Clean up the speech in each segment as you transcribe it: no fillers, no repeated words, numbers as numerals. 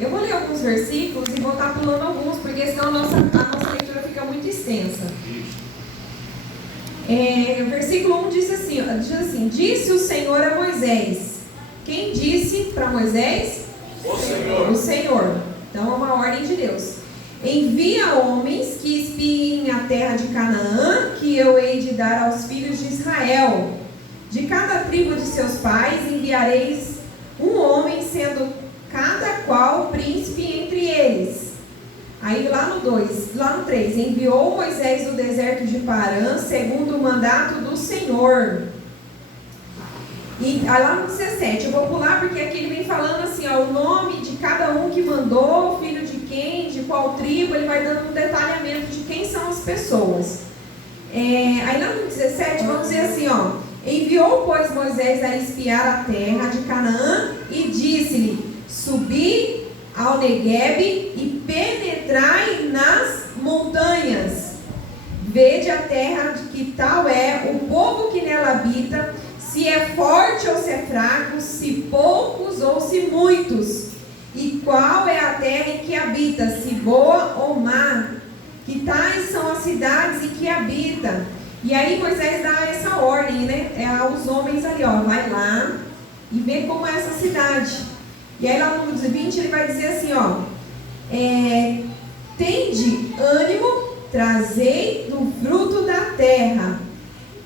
Eu vou ler alguns versículos e vou estar pulando alguns, porque senão a nossa leitura fica muito extensa. O versículo 1 diz assim: disse o Senhor a Moisés. Quem disse para Moisés? O Senhor. O Senhor. Então é uma ordem de Deus. Envia homens que espiem a terra de Canaã, que eu hei de dar aos filhos de Israel. De cada tribo de seus pais enviareis um homem, sendo cada qual príncipe entre eles. Aí lá no 3, enviou Moisés do deserto de Parã, segundo o mandato do Senhor. E aí lá no 17, eu vou pular porque aqui ele vem falando assim, ó, o nome de cada um que mandou, filho de quem, de qual tribo, ele vai dando um detalhamento de quem são as pessoas. Aí lá no 17, vamos dizer assim, ó, enviou, pois, Moisés a espiar a terra de Canaã e disse-lhe: subi ao Neguebe e penetrai nas montanhas. Vede a terra de que tal é o povo que nela habita, se é forte ou se é fraco, se poucos ou se muitos. E qual é a terra em que habita, se boa ou má. Que tais são as cidades em que habita. E aí Moisés dá essa ordem, né? Aos homens ali, ó, vai lá e vê como é essa cidade. E aí lá no 20 ele vai dizer assim, ó, tende ânimo, trazei do fruto da terra.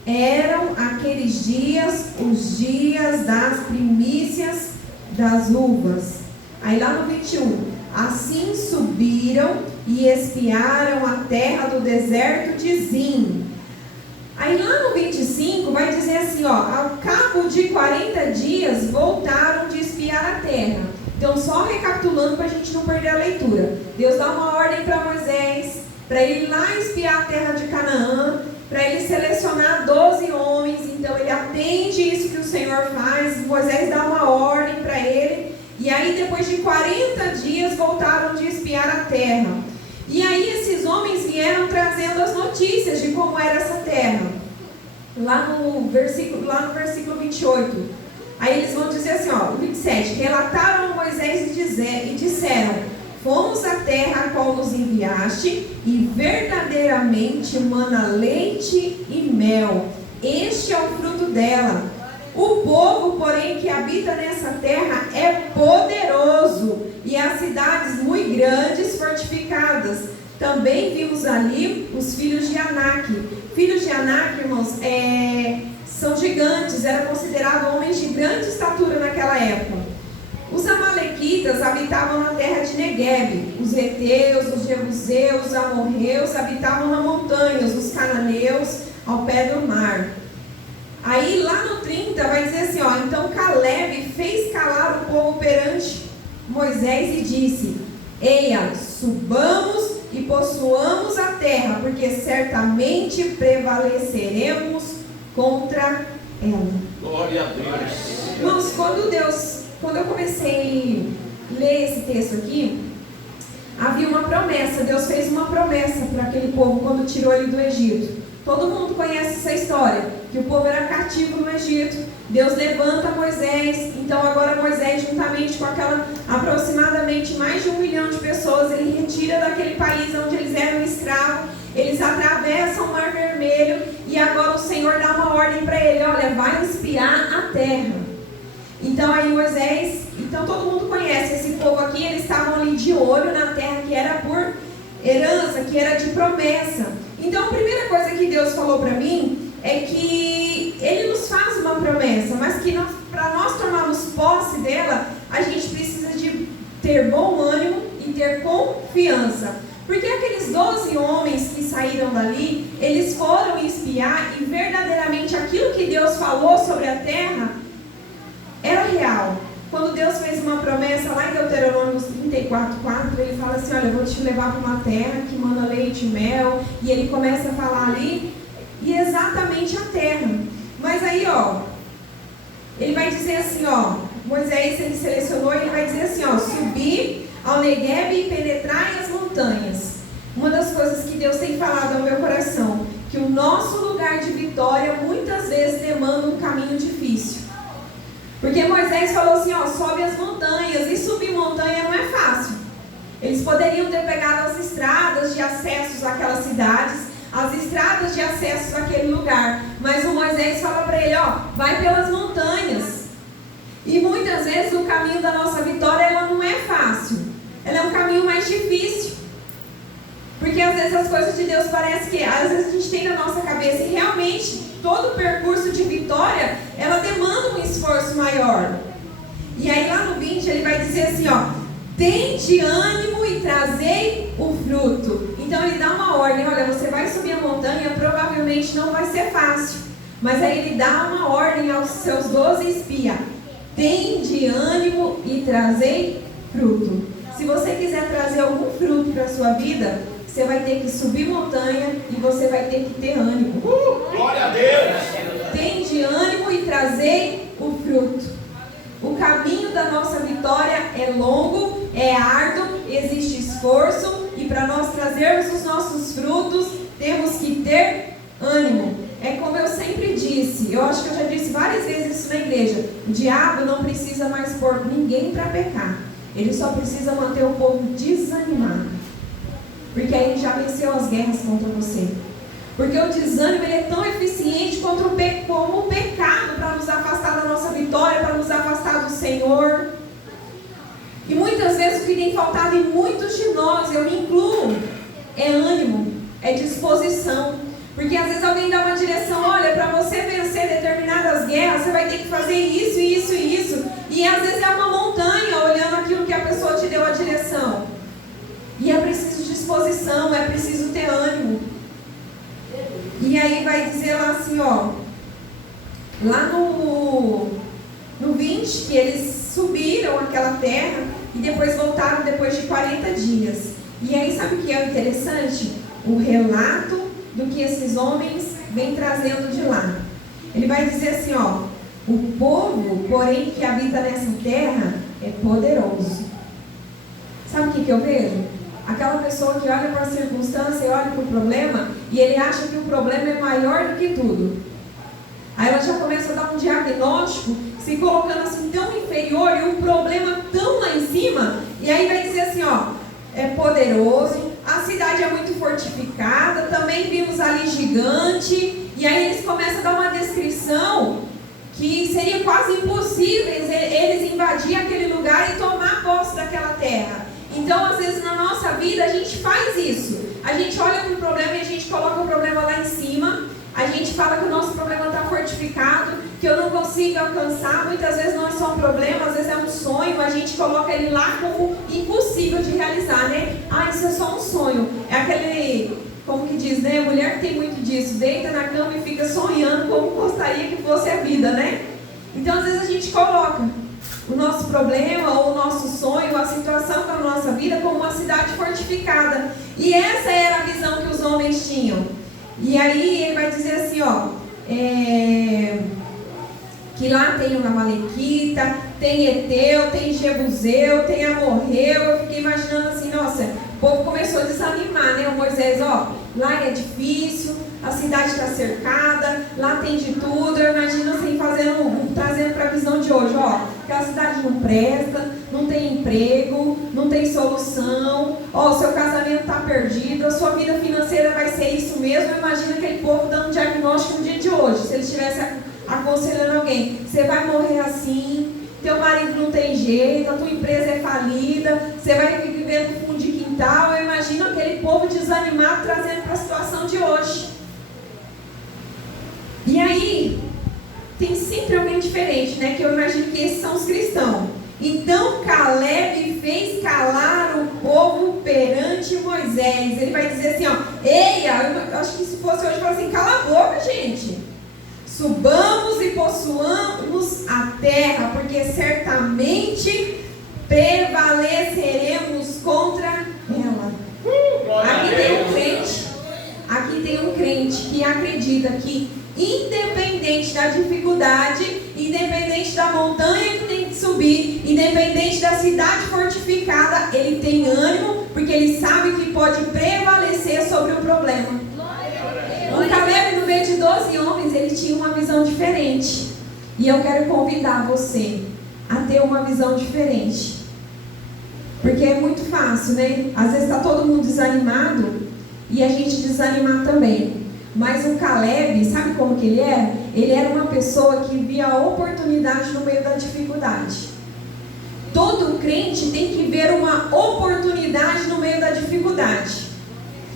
Eram aqueles dias os dias das primícias das uvas. Aí lá no 21, assim subiram e espiaram a terra do deserto de Zim. Aí lá no 25 vai dizer assim, ó, ao cabo de 40 dias voltaram de espiar a terra. Então só recapitulando para a gente não perder a leitura. Deus dá uma ordem para Moisés, para ele ir lá espiar a terra de Canaã, para ele selecionar 12 homens. Então ele atende isso que o Senhor faz, Moisés dá uma ordem para ele. E aí depois de 40 dias voltaram de espiar a terra. E aí esses homens vieram trazendo as notícias de como era essa terra. Lá no versículo 28. Aí eles vão dizer assim, ó, 27. Relataram a Moisés e disseram: fomos à terra a qual nos enviaste, e verdadeiramente mana leite e mel. Este é o fruto dela. O povo, porém, que habita nessa terra é poderoso, e as cidades muito grandes, fortificadas. Também vimos ali os filhos de Anak. Filhos de Anak, irmãos, são gigantes, eram considerados homens de grande estatura naquela época. Os amalequitas habitavam na terra de Neguebe. Os heteus, os jebuseus, os amorreus habitavam nas montanhas. Os cananeus ao pé do mar. Aí lá no 30 vai dizer assim, ó, então Caleb fez calar o povo perante Moisés e disse: eia, subamos e possuamos a terra, porque certamente prevaleceremos contra ela. Glória a Deus. Irmãos, quando eu comecei a ler esse texto aqui, havia uma promessa. Deus fez uma promessa para aquele povo quando tirou ele do Egito. Todo mundo conhece essa história, que o povo era cativo no Egito. Deus levanta Moisés. Então agora Moisés, juntamente com aquela aproximadamente mais de 1 milhão de pessoas, ele retira daquele país onde eles eram escravos. Eles atravessam o Mar Vermelho e agora o Senhor dá uma ordem para ele: olha, vai espiar a terra. Então aí Moisés, então todo mundo conhece esse povo aqui. Eles estavam ali de olho na terra que era por herança, que era de promessa. Então a primeira coisa que Deus falou para mim é que Ele nos faz uma promessa, mas que para nós tomarmos posse dela, a gente precisa de ter bom ânimo e ter confiança. Porque aqueles 12 homens que saíram dali, eles foram espiar e verdadeiramente aquilo que Deus falou sobre a terra era real. Quando Deus fez uma promessa lá em Deuteronômio 34:4, ele fala assim: olha, eu vou te levar para uma terra que mana leite e mel. E ele começa a falar ali, e exatamente a terra. Mas aí, ó, ele vai dizer assim, ó, Moisés, ele selecionou, ele vai dizer assim, ó, subir ao Neguebe e penetrar as montanhas. Uma das coisas que Deus tem falado ao meu coração, que o nosso lugar de vitória muitas vezes demanda um caminho difícil. Porque Moisés falou assim, ó, sobe as montanhas. E subir montanha não é fácil. Eles poderiam ter pegado as estradas de acessos àquelas cidades, as estradas de acessos àquele lugar. Mas o Moisés fala para ele, ó, vai pelas montanhas. E muitas vezes o caminho da nossa vitória, ela não é fácil. Ela é um caminho mais difícil. Porque às vezes as coisas de Deus parece que, às vezes a gente tem na nossa cabeça, e realmente todo o percurso de vitória, ela demanda um esforço maior. E aí lá no 20 ele vai dizer assim, ó, tende ânimo e trazei o fruto. Então ele dá uma ordem, olha, você vai subir a montanha, provavelmente não vai ser fácil. Mas aí ele dá uma ordem aos seus 12 espias, tende ânimo e trazei fruto. Se você quiser trazer algum fruto para a sua vida, você vai ter que subir montanha e você vai ter que ter ânimo. Glória a Deus! Tende ânimo e trazei o fruto. O caminho da nossa vitória é longo, é árduo, existe esforço, e para nós trazermos os nossos frutos, temos que ter ânimo. É como eu sempre disse, eu acho que eu já disse várias vezes isso na igreja, o diabo não precisa mais pôr ninguém para pecar, ele só precisa manter o povo desanimado, porque aí ele já venceu as guerras contra você. Porque o desânimo ele é tão eficiente como o pecado para nos afastar da nossa vitória, para nos afastar do Senhor. E muitas vezes o que tem faltado em muitos de nós, eu me incluo, é ânimo, é disposição. Porque às vezes alguém dá uma direção, olha, para você vencer determinadas guerras, você vai ter que fazer isso, isso e isso. E às vezes é uma montanha olhando aquilo que a pessoa te deu a direção. E é preciso disposição, é preciso ter ânimo. E aí vai dizer lá assim, ó, lá no 20, que eles subiram aquela terra e depois voltaram depois de 40 dias. E aí sabe o que é interessante? O relato do que esses homens vêm trazendo de lá. Ele vai dizer assim, ó, o povo, porém, que habita nessa terra é poderoso. Sabe o que eu vejo? Aquela pessoa que olha para a circunstância e olha para o problema e ele acha que o problema é maior do que tudo. Aí ela já começa a dar um diagnóstico, se colocando assim tão inferior e o problema tão lá em cima. E aí vai dizer assim, ó, é poderoso, a cidade é muito fortificada, também vimos ali gigante. E aí eles começam a dar uma descrição que seria quase impossível eles invadir aquele lugar e tomar posse daquela terra. Então, às vezes, na nossa vida, a gente faz isso. A gente olha para o problema e a gente coloca o problema lá em cima. A gente fala que o nosso problema está fortificado, que eu não consigo alcançar. Muitas vezes não é só um problema, às vezes é um sonho. A gente coloca ele lá como impossível de realizar, né? Ah, isso é só um sonho. É aquele, como que diz, né? Mulher que tem muito disso, deita na cama e fica sonhando como gostaria que fosse a vida, né? Então, às vezes, a gente coloca o nosso problema, ou o nosso sonho, a situação da nossa vida como uma cidade fortificada. E essa era a visão que os homens tinham. E aí ele vai dizer assim, ó, que lá tem o Amalequita, tem Eteu, tem Jebuseu, tem Amorreu. Eu fiquei imaginando assim, nossa, o povo começou a desanimar, né? O Moisés, ó, lá é difícil, a cidade está cercada, lá tem de tudo. Eu imagino assim, trazendo para a visão de hoje, ó, que a cidade não presta, não tem emprego, não tem solução, ó, o seu casamento está perdido, a sua vida financeira vai ser isso mesmo. Imagina aquele povo dando diagnóstico no dia de hoje, se ele estivesse aconselhando alguém, você vai morrer assim, teu marido não tem jeito, a tua empresa é falida, você vai viver no fundo de quintal. Eu imagino aquele povo desanimado trazendo para a situação de hoje. E aí, tem sempre alguém diferente, né? Que eu imagino que esses são os cristãos. Então Caleb fez calar o povo perante Moisés. Ele vai dizer assim, ó, eia, eu acho que se fosse hoje, eu falo assim, cala a boca, gente. Subamos e possuamos a terra, porque certamente prevaleceremos contra ela. Aqui tem um crente que acredita que independente da dificuldade, independente da montanha que tem que subir, independente da cidade fortificada, ele tem ânimo, porque ele sabe que pode prevalecer sobre o problema. O Caleb, no meio de 12 homens, ele tinha uma visão diferente. E eu quero convidar você a ter uma visão diferente. Porque é muito fácil, né? Às vezes está todo mundo desanimado e a gente desanimar também. Mas o Caleb, sabe como que ele era? Ele era uma pessoa que via a oportunidade no meio da dificuldade. Todo crente tem que ver uma oportunidade no meio da dificuldade.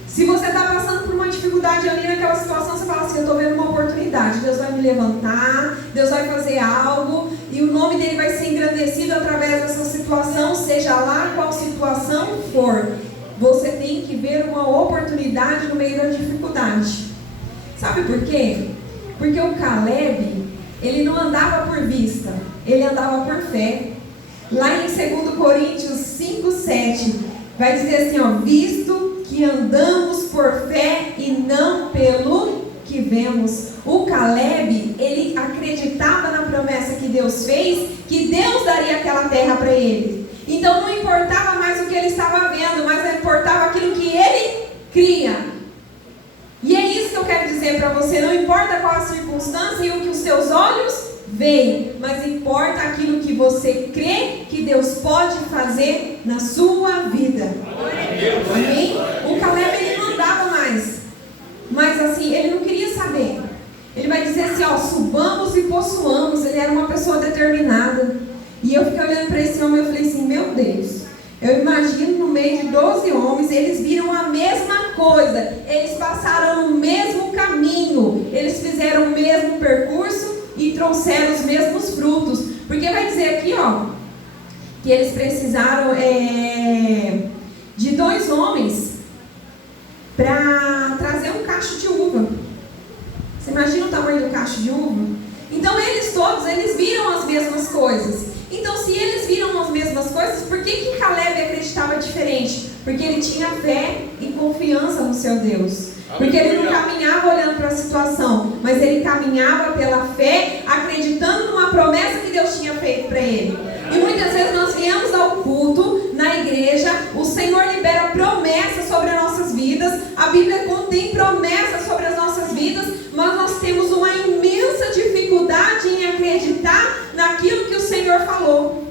Se você está passando por uma dificuldade ali naquela situação, você fala assim: eu estou vendo uma oportunidade, Deus vai me levantar, Deus vai fazer algo, e o nome dele vai ser engrandecido através dessa situação, seja lá qual situação for. Você tem que ver uma oportunidade no meio da dificuldade. Sabe por quê? Porque o Caleb, ele não andava por vista, ele andava por fé. Lá em 2 Coríntios 5:7, vai dizer assim, ó: visto que andamos por fé e não pelo que vemos. O Caleb, ele acreditava na promessa que Deus fez, que Deus daria aquela terra para ele. Então não importava mais o que ele estava vendo, mas importava aquilo que ele cria. E é isso que eu quero dizer para você: não importa qual a circunstância e o que os seus olhos veem, mas importa aquilo que você crê que Deus pode fazer na sua vida. Amém? O Caleb, ele não andava mais, mas assim, ele não queria saber. Ele vai dizer assim, ó: subamos e possuamos. Ele era uma pessoa determinada. E eu fiquei olhando para esse homem e eu falei assim: meu Deus, eu imagino no meio de 12 homens, eles viram a mesma coisa, eles passaram o mesmo caminho, eles fizeram o mesmo percurso e trouxeram os mesmos frutos. Porque vai dizer aqui, ó, que eles precisaram de 2 homens para trazer um cacho de uva. Você imagina o tamanho do cacho de uva? Então eles todos, eles viram as mesmas coisas. Então se eles viram as mesmas coisas, por que Caleb acreditava diferente? Porque ele tinha fé e confiança no seu Deus. Porque ele não caminhava olhando para a situação, mas ele caminhava pela fé, acreditando numa promessa que Deus tinha feito para ele. E muitas vezes nós viemos ao culto, na igreja, o Senhor libera promessas sobre as nossas vidas, a Bíblia contém promessas sobre as nossas vidas, mas nós temos uma imensa dificuldade em acreditar naquilo que o Senhor falou.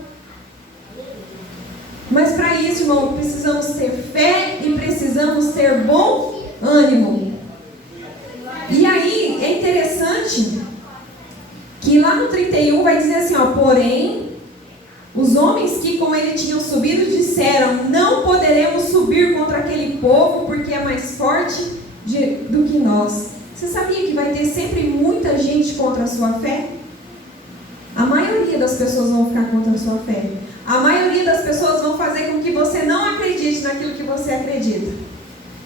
Mas para isso, irmão, precisamos ter fé e precisamos ter bom ânimo. E aí é interessante que lá no 31 vai dizer assim, ó: porém, os homens que com ele tinham subido disseram: não poderemos subir contra aquele povo, porque é mais forte do que nós. Você sabia que vai ter sempre muita gente contra a sua fé? A maioria das pessoas vão ficar contra a sua fé. A maioria das pessoas vão fazer com que você não acredite naquilo que você acredita.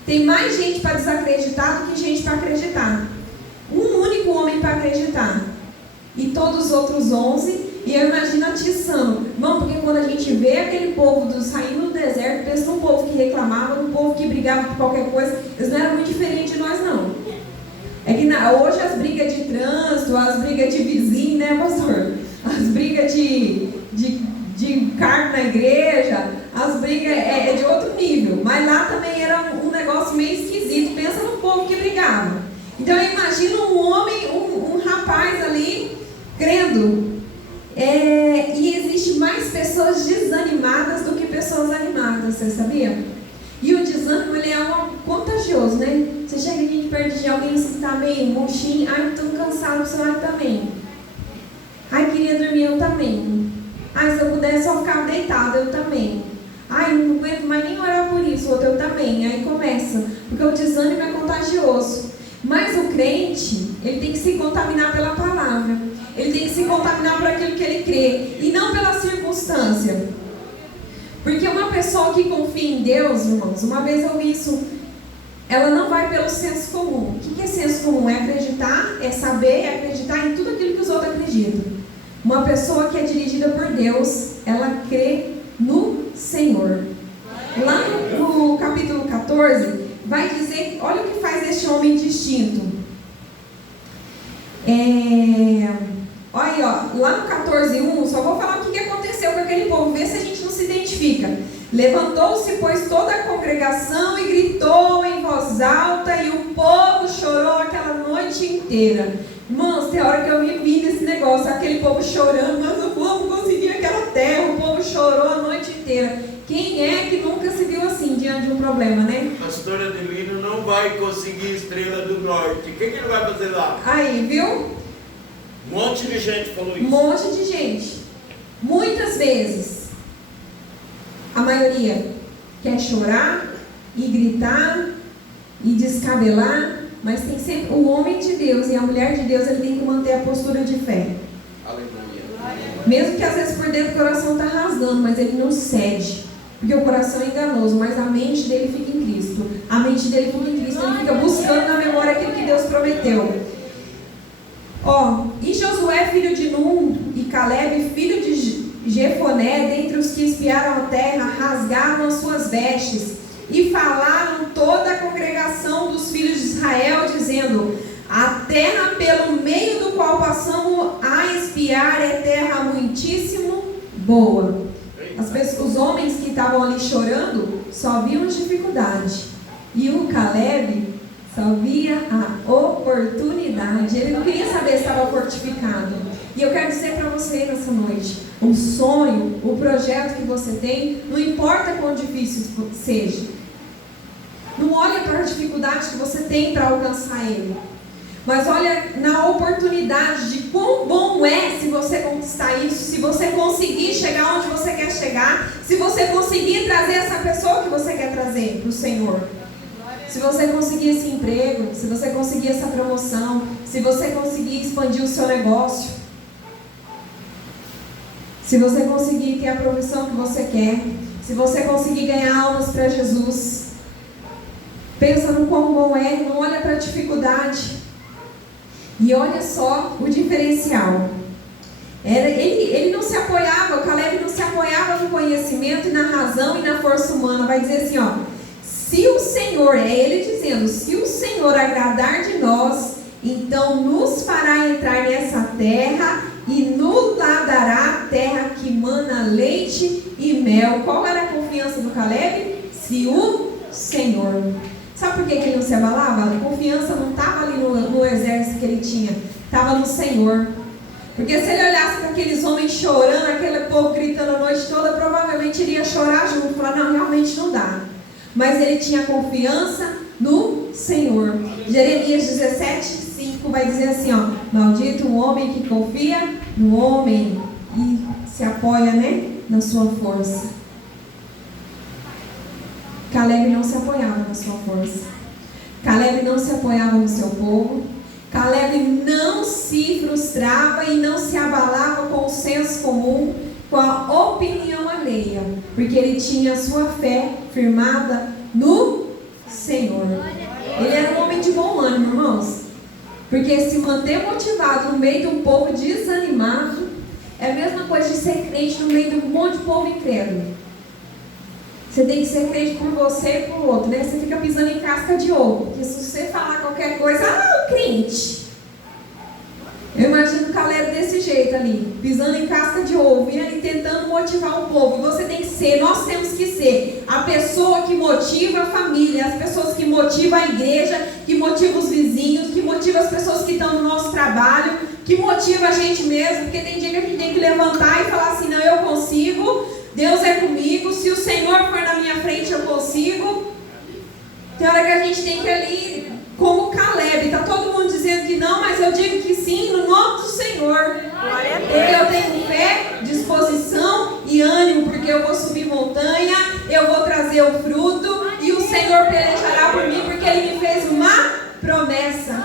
Tem mais gente para desacreditar do que gente para acreditar. Um único homem para acreditar. E todos os outros 11, e eu imagino atiçando. Irmão, porque quando a gente vê aquele povo saindo do deserto, pensa num povo que reclamava, num povo que brigava por qualquer coisa, eles não eram muito diferentes de nós, não. É que hoje as brigas de trânsito, as brigas de vizinho, né, pastor? As brigas de cargo na igreja, as brigas é de outro nível. Mas lá também era um negócio meio esquisito. Pensa no povo que brigava. Então eu imagino um homem, um rapaz ali, crendo. E existe mais pessoas desanimadas do que pessoas animadas, você sabia? E o desânimo, ele é algo contagioso, né? Você chega aqui perto de alguém, você está meio murchinho: ai, estou cansado, você vai também. Ai, queria dormir, eu também. Ai, se eu pudesse só ficar deitada, eu também. Ai, não aguento mais nem orar por isso, outro eu também. Aí começa, porque o desânimo é contagioso. Mas o crente, ele tem que se contaminar pela palavra. Ele tem que se contaminar por aquilo que ele crê, e não pela circunstância. Porque uma pessoa que confia em Deus, irmãos, uma vez eu vi isso, ela não vai pelo senso comum. O que é senso comum? É acreditar, é saber, é acreditar em tudo aquilo que os outros acreditam. Uma pessoa que é dirigida por Deus, ela crê no Senhor. Lá no capítulo 14, vai dizer, olha o que faz este homem distinto. Olha aí, ó, lá no 14:1, só vou falar o que aconteceu com aquele povo, ver se a gente não se identifica. Levantou-se, pois, toda a congregação e gritou em voz alta, e o povo chorou aquela noite inteira. Irmãos, tem hora que eu me vi nesse negócio, aquele povo chorando: nós não vamos conseguir aquela terra. O povo chorou a noite inteira. Quem é que nunca se viu assim diante de um problema, né? Pastor Adelino não vai conseguir Estrela do Norte. O que ele vai fazer lá? Aí, viu? Um monte de gente falou isso. Um monte de gente. Muitas vezes, a maioria quer chorar e gritar e descabelar, mas tem sempre o homem de Deus e a mulher de Deus, ele tem que manter a postura de fé. Aleluia. Mesmo que às vezes por dentro o coração está rasgando, mas ele não cede. Porque o coração é enganoso, mas a mente dele fica em Cristo. A mente dele fica em Cristo, ele fica buscando na memória aquilo que Deus prometeu. E Josué, filho de Nun, e Caleb, filho de Jefoné, dentre os que espiaram a terra, rasgaram as suas vestes e falaram toda a congregação dos filhos de Israel, dizendo: a terra pelo meio do qual passamos a espiar é terra muitíssimo boa. Os homens que estavam ali chorando só viam as dificuldades, e o Caleb só via a oportunidade. Ele não queria saber se estava fortificado. E eu quero dizer para você nessa noite, o sonho, o projeto que você tem, não importa quão difícil seja, não olha para a dificuldade que você tem para alcançar ele, mas olha na oportunidade de quão bom é se você conquistar isso, se você conseguir chegar onde você quer chegar, se você conseguir trazer essa pessoa que você quer trazer para o Senhor, se você conseguir esse emprego, se você conseguir essa promoção, se você conseguir expandir o seu negócio, se você conseguir ter a profissão que você quer, se você conseguir ganhar almas para Jesus, pensa no quão bom é, não olha para a dificuldade. E olha só o diferencial. Ele não se apoiava, o Caleb não se apoiava no conhecimento e na razão e na força humana. Vai dizer assim, se o Senhor, é ele dizendo, se o Senhor agradar de nós, então nos fará entrar nessa terra e nos dará terra que mana leite e mel. Qual era a confiança do Caleb? Se o Senhor. Sabe por que ele não se abalava? A confiança não estava ali no exército que ele tinha, estava no Senhor. Porque se ele olhasse para aqueles homens chorando, aquele povo gritando a noite toda, provavelmente ele ia chorar junto, falar, não, realmente não dá. Mas ele tinha confiança no Senhor. Jeremias 17:5 vai dizer assim, maldito o homem que confia no homem e se apoia, na sua força. Caleb não se apoiava na sua força. Caleb não se apoiava no seu povo. Caleb não se frustrava e não se abalava com o senso comum, com a opinião alheia, porque ele tinha a sua fé firmada no Senhor. Ele era um homem de bom ânimo, irmãos, porque se manter motivado no meio de um povo desanimado é a mesma coisa de ser crente no meio de um monte de povo incrédulo. Você tem que ser crente por você e por outro, Você fica pisando em casca de ovo, porque se você falar qualquer coisa, o crente. Eu imagino o Caleb desse jeito ali, pisando em casca de ovo, e ali tentando motivar o povo. Você tem que ser, nós temos que ser a pessoa que motiva a família, as pessoas que motivam a igreja, que motivam os vizinhos, que motivam as pessoas que estão no nosso trabalho, que motiva a gente mesmo, porque tem dia que a gente tem que levantar e falar assim, não, eu consigo, Deus é comigo, se o Senhor for na minha frente eu consigo. Tem hora que a gente tem que ir ali, como Caleb, está todo mundo dizendo que não, mas eu digo que sim, no nome do Senhor. Porque eu tenho fé, disposição e ânimo, porque eu vou subir montanha, eu vou trazer o fruto, e o Senhor pelejará por mim, porque Ele me fez uma promessa.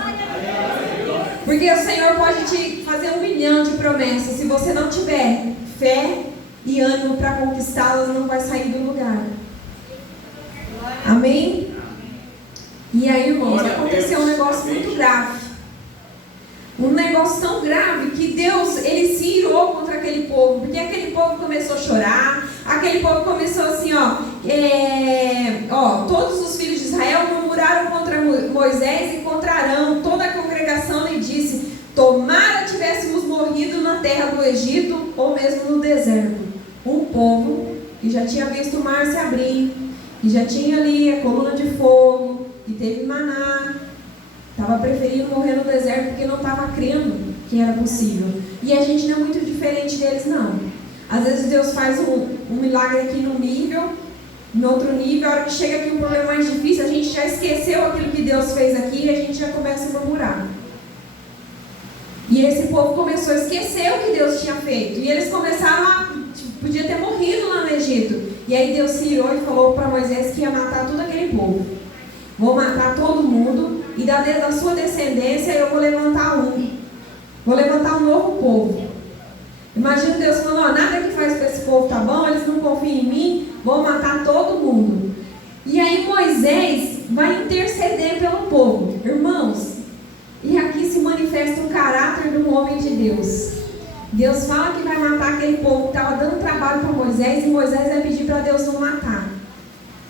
Porque o Senhor pode te fazer 1 milhão de promessas, se você não tiver fé e ânimo para conquistá-las, não vai sair do lugar. Amém? E aí, irmãos, aconteceu um negócio muito grave. Um negócio tão grave que Deus, Ele se irou contra aquele povo. Porque aquele povo começou a chorar. Aquele povo começou assim, todos os filhos de Israel murmuraram contra Moisés e contra Arão. Toda a congregação lhe disse, tomara tivéssemos morrido na terra do Egito ou mesmo no deserto. Um povo que já tinha visto o mar se abrir, que já tinha ali a coluna de fogo, que teve maná, estava preferindo morrer no deserto porque não estava crendo que era possível. E a gente não é muito diferente deles, não. Às vezes Deus faz um milagre aqui num nível, no outro nível, a hora que chega aqui um problema mais difícil, a gente já esqueceu aquilo que Deus fez aqui e a gente já começa a murmurar. E esse povo começou a esquecer o que Deus tinha feito. E eles começaram a... podia ter morrido lá no Egito. E aí Deus se irou e falou para Moisés que ia matar todo aquele povo. Vou matar todo mundo e da sua descendência eu vou levantar um. Vou levantar um novo povo. Imagina Deus falando, ó, nada que faz para esse povo tá bom, eles não confiam em mim, vou matar todo mundo. E aí Moisés vai interceder pelo povo. Irmãos, e aqui se manifesta o caráter de um homem de Deus. Deus fala que vai matar aquele povo que estava dando trabalho para Moisés, e Moisés vai pedir para Deus não matar.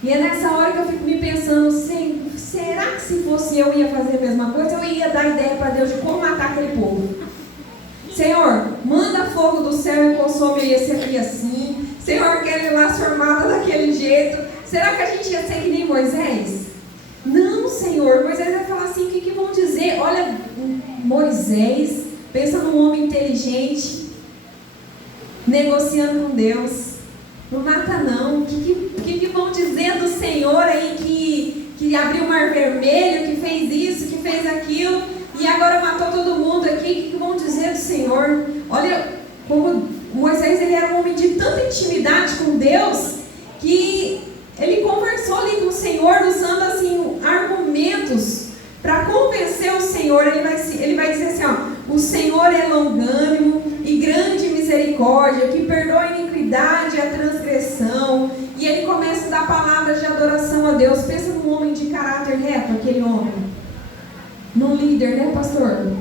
E é nessa hora que eu fico me pensando, será que se fosse eu ia fazer a mesma coisa? Eu ia dar ideia para Deus de como matar aquele povo. Senhor, manda fogo do céu e consome esse aqui assim. Senhor, aquele lá, Senhor, mata daquele jeito. Será que a gente ia ser que nem Moisés? Não, Senhor. Moisés vai falar assim, o que vão dizer? Olha, Moisés, pensa num homem inteligente, negociando com Deus. Não mata não. O que vão dizer do Senhor aí que abriu o mar vermelho, que fez isso, que fez aquilo, e agora matou todo mundo aqui? O que vão dizer do Senhor? Olha, como Moisés, ele era um homem de tanta intimidade com Deus, que ele conversou ali com o Senhor, usando assim argumentos para convencer o Senhor. Ele vai dizer assim, ó, o Senhor é longânimo e grande misericórdia, que perdoa a iniquidade e a transgressão. E ele começa a dar palavras de adoração a Deus. Pensa num homem de caráter reto, aquele homem. Num líder, né, pastor?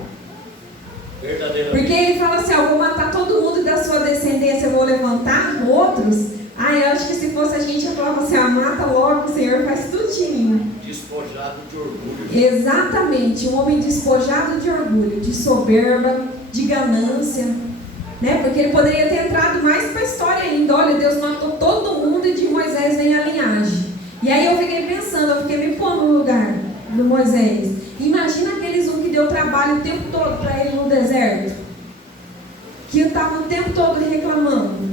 Porque ele fala assim, ó, vou matar todo mundo da sua descendência, eu vou levantar outros. Eu acho que se fosse a gente, eu falava assim, mata logo, o Senhor faz tudinho. Despojado de orgulho. Exatamente, um homem despojado de orgulho, de soberba, de ganância, né? Porque ele poderia ter entrado mais para a história ainda. Olha, Deus matou todo mundo e de Moisés vem a linhagem. E aí eu fiquei pensando, eu fiquei me pondo no lugar do Moisés. Imagina aqueles que deu trabalho o tempo todo para ele no deserto, que estava o tempo todo reclamando.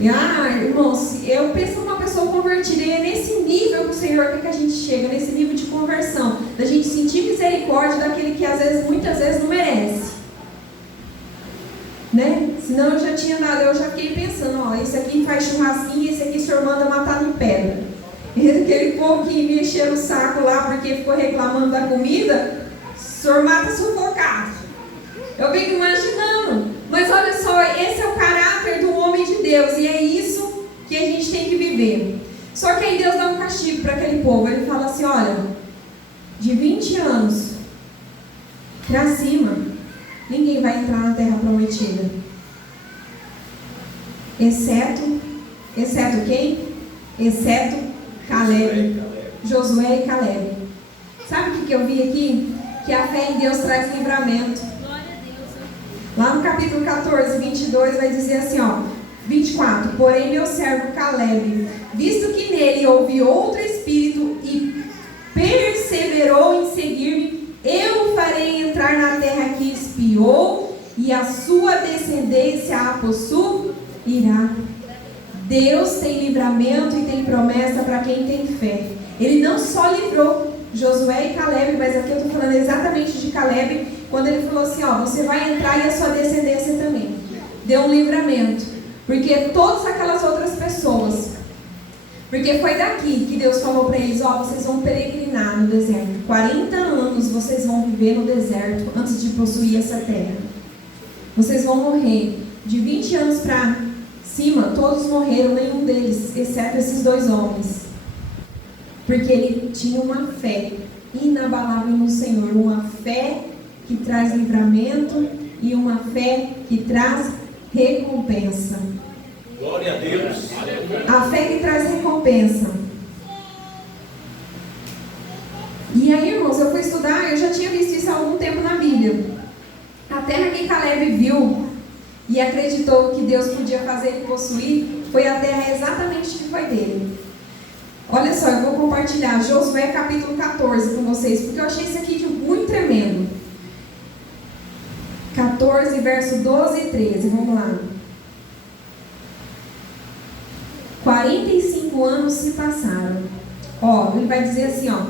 Irmãos, eu penso numa pessoa convertida, e é nesse nível que o Senhor quer que a gente chega, nesse nível de conversão, da gente sentir misericórdia daquele que muitas vezes não merece, né? Senão eu já tinha dado, eu já fiquei pensando, esse aqui faz churrasquinho, esse aqui o Senhor manda matar em pedra. E aquele povo que me encheu o saco lá porque ficou reclamando da comida, o Senhor mata sufocado. Eu fico imaginando. Mas olha só, esse é o caráter do homem de Deus, e é isso que a gente tem que viver. Só que aí Deus dá um castigo para aquele povo. Ele fala assim, olha, de 20 anos para cima, ninguém vai entrar na terra prometida. Exceto quem? Exceto Caleb, Josué e Caleb. Sabe o que eu vi aqui? Que a fé em Deus traz livramento. Lá no capítulo 14, 22, vai dizer assim, 24. Porém, meu servo Caleb, visto que nele houve outro espírito e perseverou em seguir-me, eu o farei entrar na terra que espiou, e a sua descendência a possuirá. Deus tem livramento e tem promessa para quem tem fé. Ele não só livrou Josué e Caleb, mas aqui eu estou falando exatamente de Caleb, quando ele falou assim, você vai entrar e a sua descendência também. Deu um livramento. Porque todas aquelas outras pessoas, porque foi daqui que Deus falou para eles, vocês vão peregrinar no deserto. 40 anos vocês vão viver no deserto antes de possuir essa terra. Vocês vão morrer. De 20 anos para cima, todos morreram, nenhum deles, exceto esses 2 homens. Porque ele tinha uma fé inabalável no Senhor, uma fé que traz livramento e uma fé que traz recompensa. Glória a Deus. A fé que traz recompensa. E aí, irmãos, eu fui estudar, eu já tinha visto isso há algum tempo na Bíblia. A terra que Caleb viu e acreditou que Deus podia fazer ele possuir, foi a terra exatamente que foi dele. Olha só, eu vou compartilhar Josué capítulo 14 com vocês, porque eu achei isso aqui de muito tremendo. 14, verso 12 e 13, vamos lá. 45 anos se passaram. Ó, ele vai dizer assim, ó.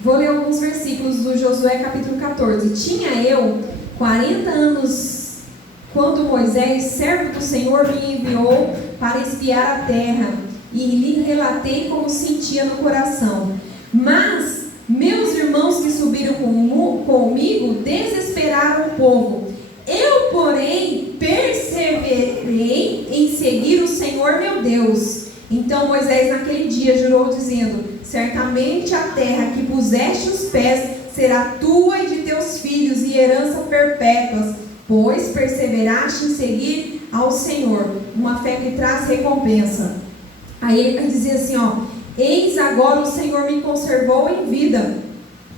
Vou ler alguns versículos do Josué capítulo 14. Tinha eu 40 anos quando Moisés, servo do Senhor, me enviou para espiar a terra, e lhe relatei como sentia no coração. Mas meus irmãos que subiram comigo desesperaram o povo. Eu, porém, perseverei em seguir o Senhor meu Deus. Então Moisés naquele dia jurou dizendo: certamente a terra que puseste os pés será tua e de teus filhos, e herança perpétua, pois perseveraste em seguir ao Senhor, uma fé que traz recompensa. Aí ele vai dizer assim, ó: eis agora o Senhor me conservou em vida,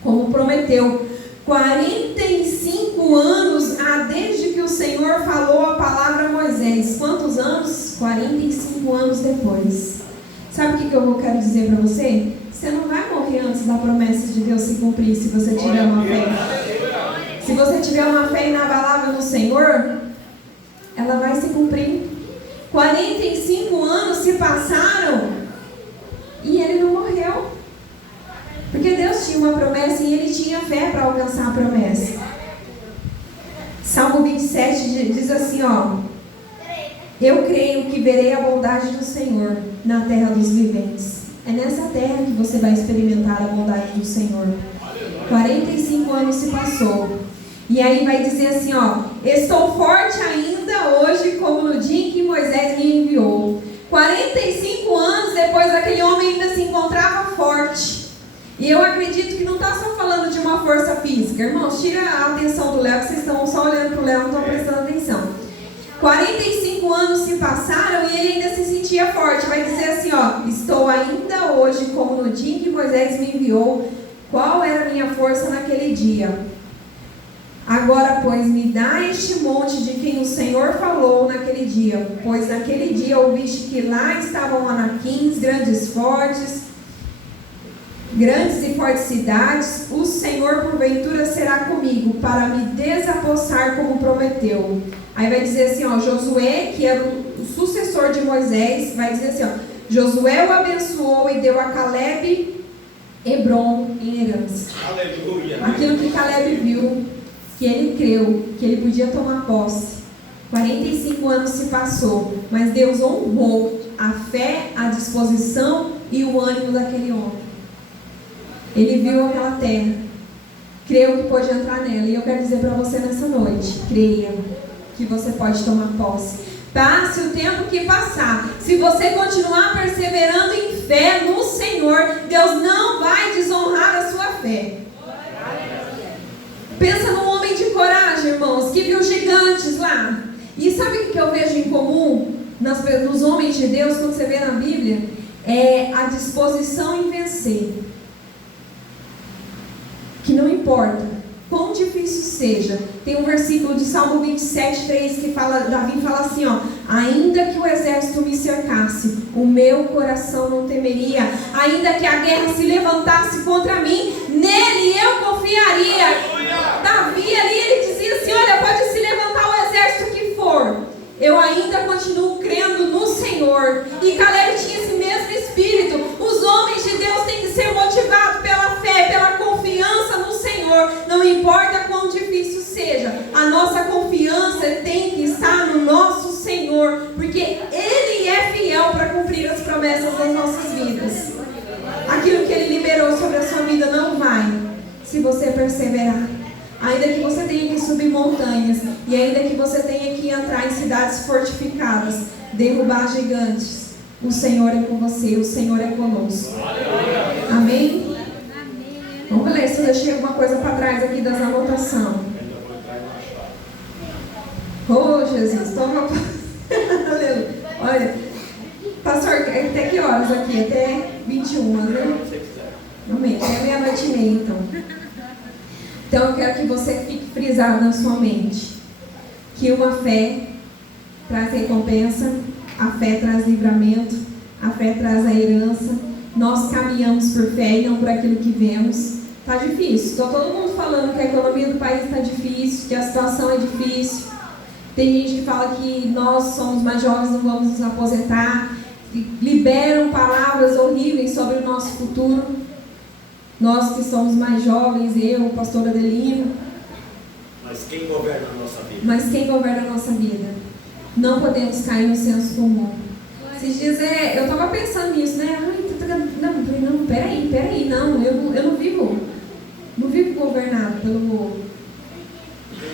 como prometeu. 45 anos há desde que o Senhor falou a palavra a Moisés. Quantos anos? 45 anos depois. Sabe o que eu quero dizer para você? Você não vai morrer antes da promessa de Deus se cumprir, se você tiver uma fé. Se você tiver uma fé inabalável no Senhor, ela vai se cumprir. 45 anos se passaram e ele não morreu. Porque Deus tinha uma promessa e ele tinha fé para alcançar a promessa. Salmo 27 diz assim, ó: eu creio que verei a bondade do Senhor na terra dos viventes. É nessa terra que você vai experimentar a bondade do Senhor. 45 anos se passou. E aí vai dizer assim, ó: estou forte ainda hoje, como no dia em que Moisés me enviou. 45 anos depois, aquele homem ainda se encontrava forte. E eu acredito que não está só falando de uma força física. Irmãos, tira a atenção do Léo, que vocês estão só olhando para o Léo, não estão prestando atenção. 45 anos se passaram e ele ainda se sentia forte. Vai dizer assim, ó: estou ainda hoje, como no dia em que Moisés me enviou. Qual era a minha força naquele dia? Agora, pois, me dá este monte de quem o Senhor falou naquele dia. Pois naquele dia ouviste que lá estavam anaquins, grandes e fortes cidades. O Senhor porventura será comigo para me desapossar como prometeu. Aí vai dizer assim, ó: Josué, que era o sucessor de Moisés, vai dizer assim, ó: Josué o abençoou e deu a Caleb Hebron em herança. Aleluia. Aquilo que Caleb viu, que ele creu, que ele podia tomar posse. 45 anos se passou, mas Deus honrou a fé, a disposição e o ânimo daquele homem. Ele viu aquela terra, creu que pôde entrar nela. E eu quero dizer para você nessa noite: creia que você pode tomar posse. Passe o tempo que passar, se você continuar perseverando em fé no Senhor, Deus não vai desonrar a sua fé. Pensa num homem de coragem, irmãos, que viu gigantes lá. E sabe o que eu vejo em comum nos homens de Deus, quando você vê na Bíblia? É a disposição em vencer. Que não importa quão difícil seja. Tem um versículo de Salmo 27, 3 que fala, Davi fala assim, ó: ainda que o exército me cercasse, o meu coração não temeria. Ainda que a guerra se levantasse contra mim, nele eu confiaria. Davi ali, ele dizia assim: olha, pode se levantar o exército que for, eu ainda continuo crendo no Senhor. E Caleb tinha esse mesmo espírito. Os homens de Deus têm que ser motivados pela fé, pela confiança no Senhor. Não importa quão difícil seja, a nossa confiança tem que estar no nosso Senhor, porque Ele é fiel para cumprir as promessas das nossas vidas. Aquilo que Ele liberou sobre a sua vida não vai, se você perseverar. Ainda que você tenha que subir montanhas, e ainda que você tenha que entrar em cidades fortificadas, derrubar gigantes, o Senhor é com você, o Senhor é conosco. Amém? Vamos ler se eu deixei alguma coisa para trás aqui das anotações. Oh, Jesus, toma. Aleluia. Olha, pastor, até que horas aqui? Até 21, né? Amém. Até meia-noite e meia, então. Então eu quero que você fique frisado na sua mente que uma fé traz recompensa, a fé traz livramento, a fé traz a herança. Nós caminhamos por fé e não por aquilo que vemos. Está difícil, está todo mundo falando que a economia do país está difícil, que a situação é difícil. Tem gente que fala que nós somos mais jovens, não vamos nos aposentar. que liberam palavras horríveis sobre o nosso futuro. Nós que somos mais jovens, eu, o pastor Adelino. Mas quem governa a nossa vida? Mas quem governa a nossa vida? Não podemos cair no senso comum. Esses dias eu estava pensando nisso, né? Não, peraí, não, eu não vivo governado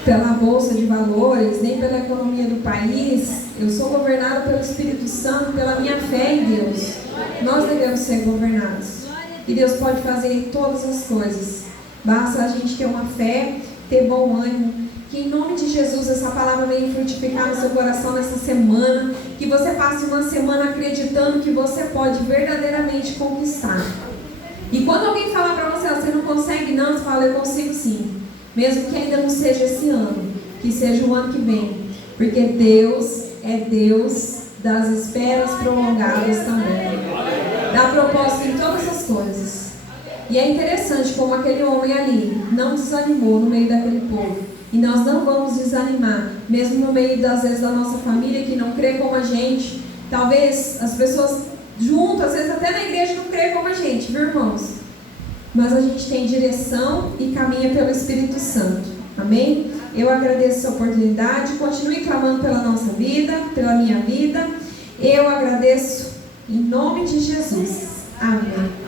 pela bolsa de valores, nem pela economia do país. Eu sou governado pelo Espírito Santo, pela minha fé em Deus. Nós devemos ser governados. E Deus pode fazer todas as coisas. Basta a gente ter uma fé, ter bom ânimo. Que em nome de Jesus essa palavra venha frutificar no seu coração nessa semana. Que você passe uma semana acreditando que você pode verdadeiramente conquistar. E quando alguém falar para você, você não consegue não, você fala, eu consigo sim. Mesmo que ainda não seja esse ano, que seja o ano que vem. Porque Deus é Deus das esperas prolongadas também. Dá propósito em todas as coisas. E é interessante como aquele homem ali não desanimou no meio daquele povo. E nós não vamos desanimar, mesmo no meio das vezes da nossa família que não crê como a gente. Talvez as pessoas juntas, às vezes até na igreja não crê como a gente, viu, irmãos? Mas a gente tem direção e caminha pelo Espírito Santo. Amém? Eu agradeço essa oportunidade. Continue clamando pela nossa vida, pela minha vida. Eu agradeço em nome de Jesus. Amém.